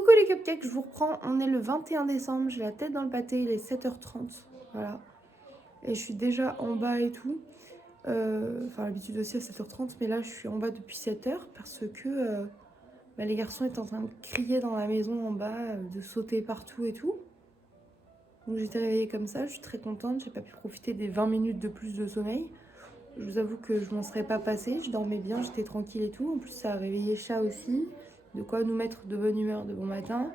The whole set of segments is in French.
Coucou les cupcakes, je vous reprends. On est le 21 décembre, j'ai la tête dans le pâté, il est 7h30. Voilà. Et je suis déjà en bas et tout. Enfin, l'habitude aussi à 7h30, mais là je suis en bas depuis 7h parce que les garçons étaient en train de crier dans la maison en bas, de sauter partout et tout. Donc j'étais réveillée comme ça, je suis très contente, j'ai pas pu profiter des 20 minutes de plus de sommeil. Je vous avoue que je m'en serais pas passée, je dormais bien, j'étais tranquille et tout. En plus ça a réveillé Chat aussi, de quoi nous mettre de bonne humeur de bon matin.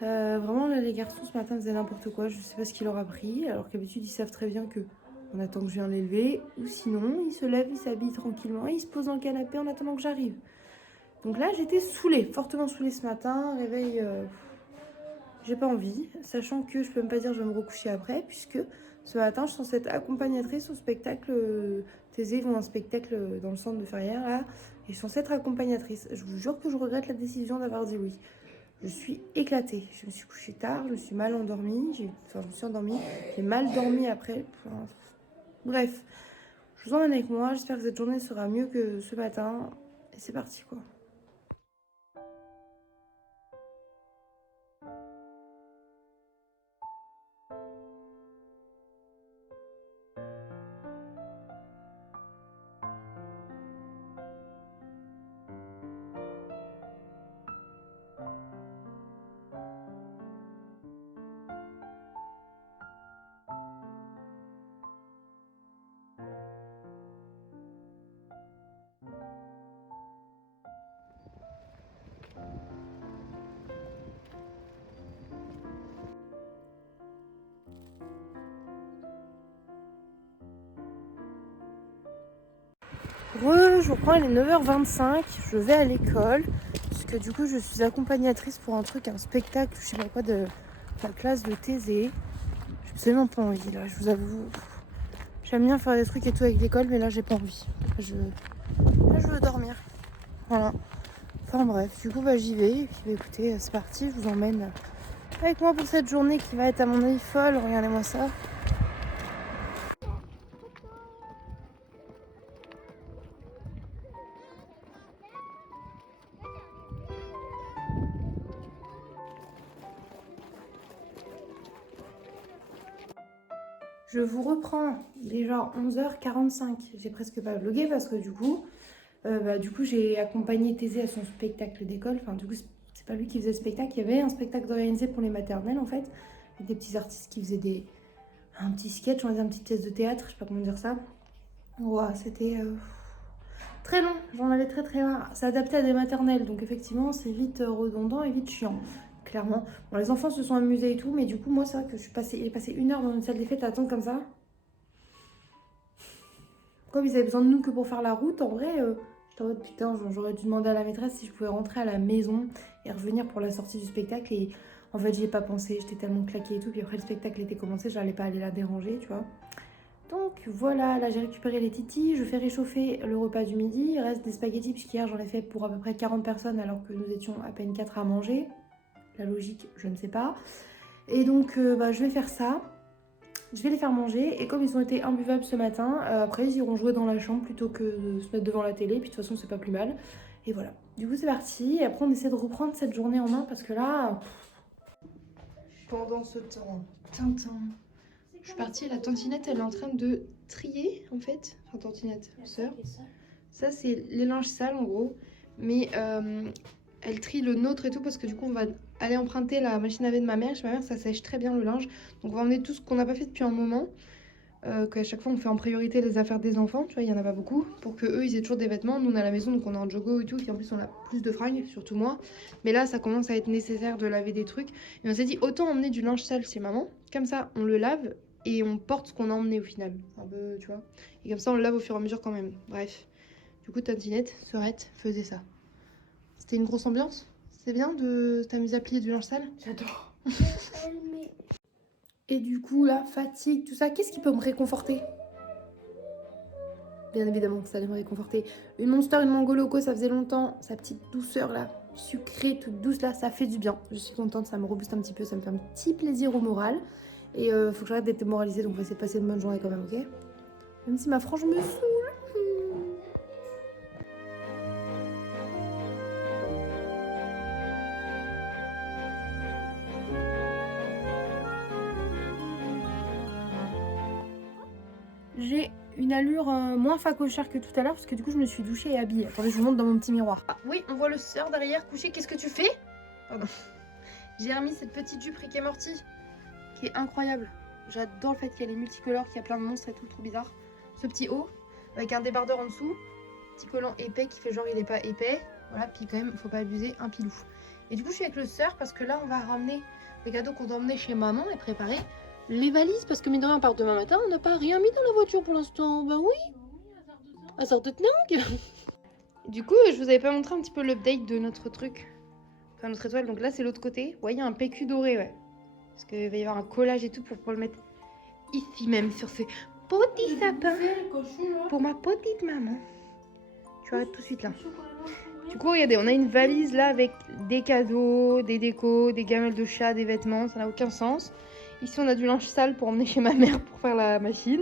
Vraiment là les garçons ce matin faisaient n'importe quoi, je sais pas ce qu'il leur a pris, alors qu'habitude ils savent très bien que on attend que je vienne l'élever, ou sinon ils se lèvent, ils s'habillent tranquillement et ils se posent dans le canapé en attendant que j'arrive. Donc là j'étais saoulée, fortement saoulée ce matin, réveil, j'ai pas envie, sachant que je peux même pas dire que je vais me recoucher après, puisque ce matin je suis censée être accompagnatrice au spectacle, Thésée vont à un spectacle dans le centre de Ferrières là, et je suis censée être accompagnatrice. Je vous jure que je regrette la décision d'avoir dit oui. Je suis éclatée. Je me suis couchée tard, je me suis mal endormie. Je me suis endormie. J'ai mal dormi après. Enfin, bref, je vous emmène avec moi. J'espère que cette journée sera mieux que ce matin. Et c'est parti quoi. Je vous reprends, il est 9h25. Je vais à l'école. Parce que du coup, je suis accompagnatrice pour un truc, un spectacle, je sais pas quoi, de la classe de Thésée. J'ai absolument pas envie là, je vous avoue. J'aime bien faire des trucs et tout avec l'école, mais là, j'ai pas envie. Là, je veux dormir. Voilà. Enfin bref, du coup j'y vais. Et puis écoutez, c'est parti, je vous emmène avec moi pour cette journée qui va être à mon avis folle. Regardez-moi ça. Je vous reprends, il est genre 11h45. J'ai presque pas vlogué parce que du coup j'ai accompagné Thésée à son spectacle d'école. Enfin du coup c'est pas lui qui faisait le spectacle, il y avait un spectacle organisé pour les maternelles en fait. Avec des petits artistes qui faisaient un petit sketch, on va dire un petit pièce de théâtre, je sais pas comment dire ça. Ouah, c'était très long, j'en avais très très marre. C'est adapté à des maternelles, donc effectivement c'est vite redondant et vite chiant, clairement. Bon, les enfants se sont amusés et tout, mais du coup moi c'est vrai que j'ai passé 1 heure dans une salle des fêtes à attendre comme ça. Comme ils avaient besoin de nous que pour faire la route, en vrai, j'étais en mode putain, j'aurais dû demander à la maîtresse si je pouvais rentrer à la maison et revenir pour la sortie du spectacle. Et en fait j'y ai pas pensé, j'étais tellement claquée et tout. Puis après le spectacle était commencé, j'allais pas aller la déranger, tu vois. Donc voilà, là j'ai récupéré les titis, je fais réchauffer le repas du midi. Il reste des spaghettis, puisqu'hier j'en ai fait pour à peu près 40 personnes alors que nous étions à peine 4 à manger. La logique, je ne sais pas. Et donc je vais faire ça. Je vais les faire manger. Et comme ils ont été imbuvables ce matin, après ils iront jouer dans la chambre plutôt que de se mettre devant la télé. Puis de toute façon c'est pas plus mal. Et voilà. Du coup c'est parti. Et après on essaie de reprendre cette journée en main parce que là... Pendant ce temps, Tintin... Je suis partie, la tantinette elle est en train de trier en fait. Enfin tantinette, sœur. Ça c'est les linges sales en gros. Mais elle trie le nôtre et tout parce que du coup on va aller emprunter la machine à laver de ma mère. Chez ma mère ça sèche très bien le linge. Donc on va emmener tout ce qu'on n'a pas fait depuis un moment. Qu'à chaque fois on fait en priorité les affaires des enfants. Tu vois, il y en a pas beaucoup. Pour que eux ils aient toujours des vêtements. Nous on est à la maison donc on est en jogo et tout. Et en plus on a plus de fringues, surtout moi. Mais là ça commence à être nécessaire de laver des trucs. Et on s'est dit autant emmener du linge sale chez maman. Comme ça on le lave et on porte ce qu'on a emmené au final. Un peu, tu vois. Et comme ça on le lave au fur et à mesure quand même. Bref. Du coup Tantinette, Sœurette faisait ça. C'était une grosse ambiance. C'est bien de t'amuser à plier du linge sale. J'adore. Et du coup, la fatigue, tout ça, qu'est-ce qui peut me réconforter? Bien évidemment que ça allait me réconforter. Une Monster, une Mango Loco, ça faisait longtemps. Sa petite douceur là, sucrée, toute douce là, ça fait du bien. Je suis contente, ça me rebooste un petit peu, ça me fait un petit plaisir au moral. Et faut que j'arrête d'être démoralisée, donc on va essayer de passer une bonne journée quand même, ok? Même si ma frange me saoule. j'ai une allure moins facochère que tout à l'heure parce que du coup je me suis douchée et habillée. Attendez, je vous montre dans mon petit miroir. Ah, oui, on voit le sœur derrière couché. Qu'est-ce que tu fais? Pardon. J'ai remis cette petite jupe Rick et Morty qui est incroyable. J'adore le fait qu'elle est multicolore, qu'il y a plein de monstres et tout, trop bizarre. Ce petit haut avec un débardeur en dessous, petit collant épais qui fait genre il est pas épais. Voilà, puis quand même, faut pas abuser, un pilou. Et du coup, je suis avec le sœur parce que là, on va ramener les cadeaux qu'on doit emmener chez maman et préparer les valises parce que mine de rien, on part demain matin, on n'a pas rien mis dans la voiture pour l'instant. Bah oui, hasard de dingue. Du coup, je vous avais pas montré un petit peu l'update de notre truc, enfin notre étoile. Donc là, c'est l'autre côté. Vous voyez, un PQ doré, ouais. Parce qu'il va y avoir un collage et tout pour pouvoir le mettre ici même sur ce petit sapin pour ma petite maman. Tu arrêtes tout de suite là. Du coup, regardez, on a une valise là avec des cadeaux, des décos, des gamelles de chat, des vêtements, ça n'a aucun sens. Ici, on a du linge sale pour emmener chez ma mère pour faire la machine.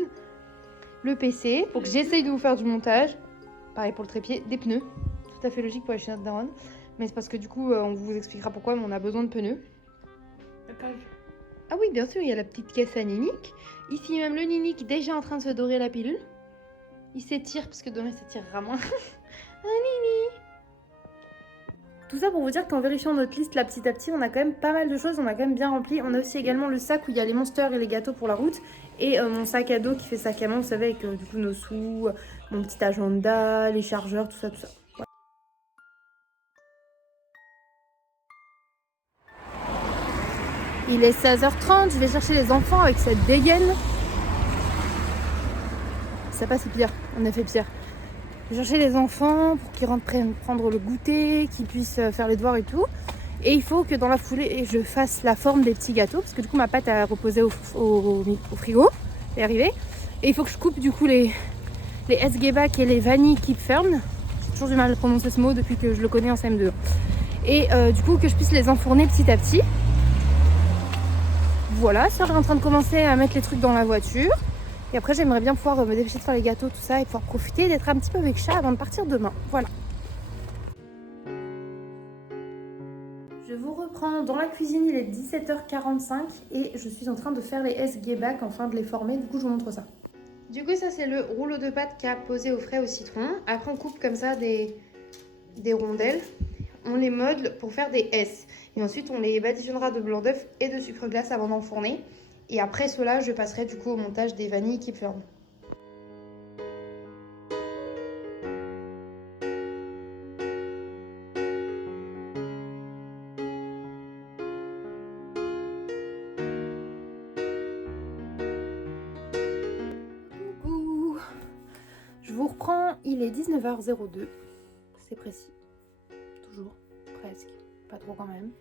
Le PC, pour que j'essaye de vous faire du montage. Pareil pour le trépied, des pneus. Tout à fait logique pour aller chez notre daronne. Mais c'est parce que du coup, on vous expliquera pourquoi, mais on a besoin de pneus. Ah oui, bien sûr, il y a la petite caisse à Ninique. Ici même le Ninique déjà en train de se dorer la pilule. Il s'étire parce que demain il s'étirera moins. Ah Nini. Tout ça pour vous dire qu'en vérifiant notre liste là petit à petit, on a quand même pas mal de choses, on a quand même bien rempli. On a aussi également le sac où il y a les monsters et les gâteaux pour la route. Et mon sac à dos qui fait sac à main, vous savez, avec du coup nos sous, mon petit agenda, les chargeurs, tout ça, tout ça. Ouais. Il est 16h30, je vais chercher les enfants avec cette dégaine. Ça passe, c'est pire, on a fait pire. Je vais chercher les enfants pour qu'ils rentrent prendre le goûter, qu'ils puissent faire les devoirs et tout. Et il faut que dans la foulée, je fasse la forme des petits gâteaux. Parce que du coup, ma pâte a reposé au frigo. Elle est arrivée. Et il faut que je coupe du coup les Esgebak et les Vanille Keep Firm. J'ai toujours du mal à prononcer ce mot depuis que je le connais en CM2. Et du coup, que je puisse les enfourner petit à petit. Voilà, ça, je suis en train de commencer à mettre les trucs dans la voiture. Et après, j'aimerais bien pouvoir me dépêcher de faire les gâteaux, tout ça, et pouvoir profiter d'être un petit peu avec chat avant de partir demain. Voilà. Je vous reprends dans la cuisine, il est 17h45 et je suis en train de faire les Esgebak, enfin de les former, du coup je vous montre ça. Du coup, ça c'est le rouleau de pâte qui a posé au frais au citron. Après, on coupe comme ça des rondelles. On les modèle pour faire des S. Et ensuite, on les badigeonnera de blanc d'œuf et de sucre glace avant d'enfourner. Et après cela, je passerai du coup au montage des vanilles qui ferment. Coucou. Je vous reprends, il est 19h02. C'est précis. Toujours, presque. Pas trop quand même.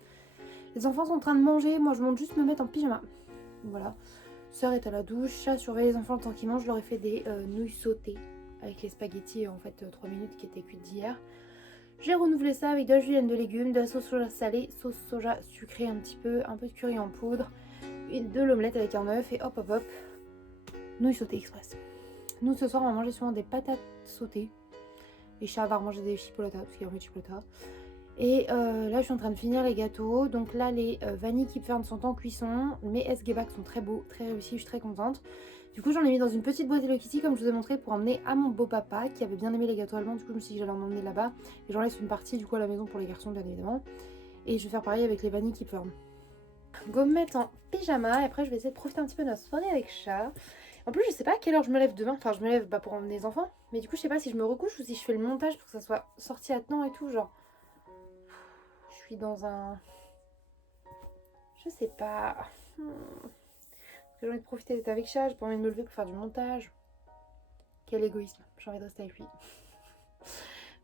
Les enfants sont en train de manger, moi je monte juste me mettre en pyjama. Voilà. Sœur est à la douche, chat surveille les enfants tant qu'ils mangent. Je leur ai fait des nouilles sautées avec les spaghettis en fait 3 minutes qui étaient cuites d'hier. J'ai renouvelé ça avec de la julienne de légumes, de la sauce soja salée, sauce soja sucrée un petit peu, un peu de curry en poudre, de l'omelette avec un œuf et hop hop hop. Nouilles sautées express. Nous ce soir on va manger souvent des patates sautées. Les chats vont manger des chipolatas parce qu'il y a un peu de chipolata. Et là je suis en train de finir les gâteaux. Donc là les vanilles Keep Firm sont en cuisson. Mes Esgebak sont très beaux, très réussis, je suis très contente. Du coup j'en ai mis dans une petite boîte Hello Kitty comme je vous ai montré pour emmener à mon beau papa qui avait bien aimé les gâteaux allemands. Du coup je me suis dit que j'allais en emmener là-bas. Et j'en laisse une partie du coup à la maison pour les garçons bien évidemment. Et je vais faire pareil avec les vanilles Keep Firm. Go me mettre en pyjama et après je vais essayer de profiter un petit peu de la soirée avec chat. En plus je sais pas à quelle heure je me lève demain. Enfin je me lève pour emmener les enfants. Mais du coup je sais pas si je me recouche ou si je fais le montage pour que ça soit sorti à temps et tout genre. Je suis dans un... Je sais pas. J'ai envie de profiter d'être avec chat, j'ai pas envie de me lever pour faire du montage. Quel égoïsme, j'ai envie de rester avec lui.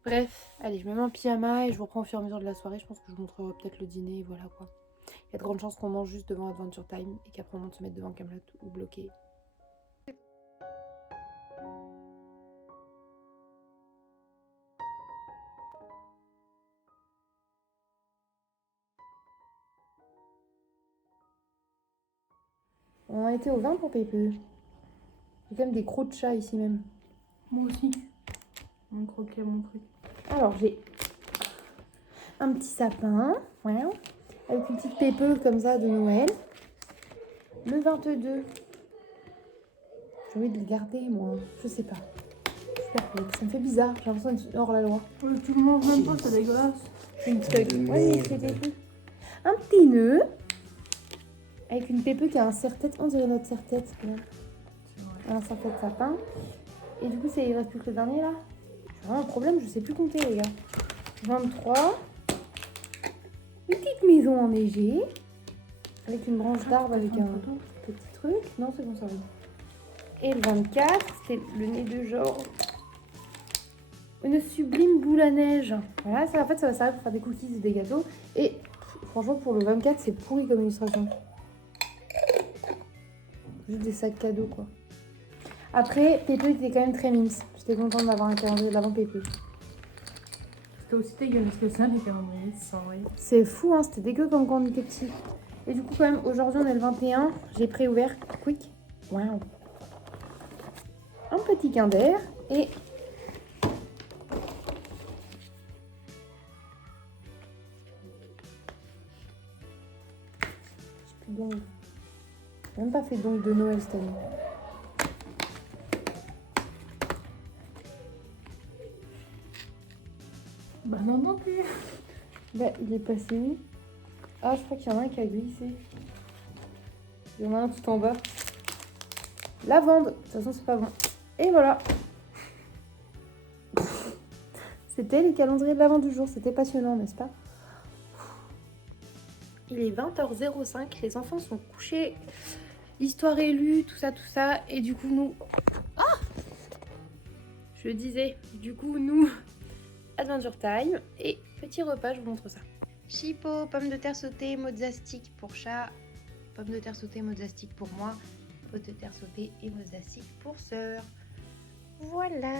Bref, allez, je me mets en pyjama et je vous reprends au fur et à mesure de la soirée. Je pense que je vous montrerai peut-être le dîner, et voilà quoi. Il y a de grandes chances qu'on mange juste devant Adventure Time et qu'après on monte se mettre devant Camelot ou bloqué. On a été au vin pour Pépé. Il y a quand même des crocs de chat ici même. Moi aussi. On croquait mon truc. Alors j'ai un petit sapin, ouais, avec une petite pépeuse comme ça de Noël. Le 22, J'ai envie de le garder, moi. Je sais pas. Super cool. Ça me fait bizarre. J'ai l'impression d'être hors la loi. Tu le manges même pas, c'est dégueulasse. Une truc. Ouais, c'est pépé. Un petit nœud. Avec une pépé qui a un serre-tête. On dirait notre serre-tête. Un serre-tête sapin. Et du coup, il reste plus que le dernier là. J'ai vraiment un problème, je sais plus compter, les gars. 23. Une petite maison enneigée. Avec une branche d'arbre avec un petit truc. Non, c'est bon, ça va. Et le 24, c'était le nez de Georges. Une sublime boule à neige. Voilà, ça, en fait, ça va servir pour faire des cookies et des gâteaux. Et franchement, pour le 24, c'est pourri comme illustration. Juste des sacs cadeaux, quoi. Après, Pépé était quand même très mimes. J'étais contente d'avoir un calendrier de l'avant Pépé. C'était aussi dégueulasse que ça, les calendriers, sans vrai. C'est fou, hein, c'était dégueu comme quand on était petit. Et du coup, quand même, aujourd'hui, on est le 21. J'ai préouvert. Quick. Waouh. Un petit Kinder et... Donc, j'ai même pas fait donc de Noël cette année. Bah non, non plus. Bah, il est passé où? Ah, je crois qu'il y en a un qui a glissé. Il y en a un tout en bas. Lavande. De toute façon, c'est pas bon. Et voilà. C'était les calendriers de l'avant du jour. C'était passionnant, n'est-ce pas? Il est 20h05. Les enfants sont couchés. L'histoire est lue, tout ça. Et du coup, nous... Ah! Je disais, du coup, nous... Adventure Time. Et petit repas, je vous montre ça. Chipot, pommes de terre sautées, mozzastic pour chat. Pommes de terre sautées, mozzastic pour moi. Pommes de terre sautées et mozzastic pour sœur. Voilà.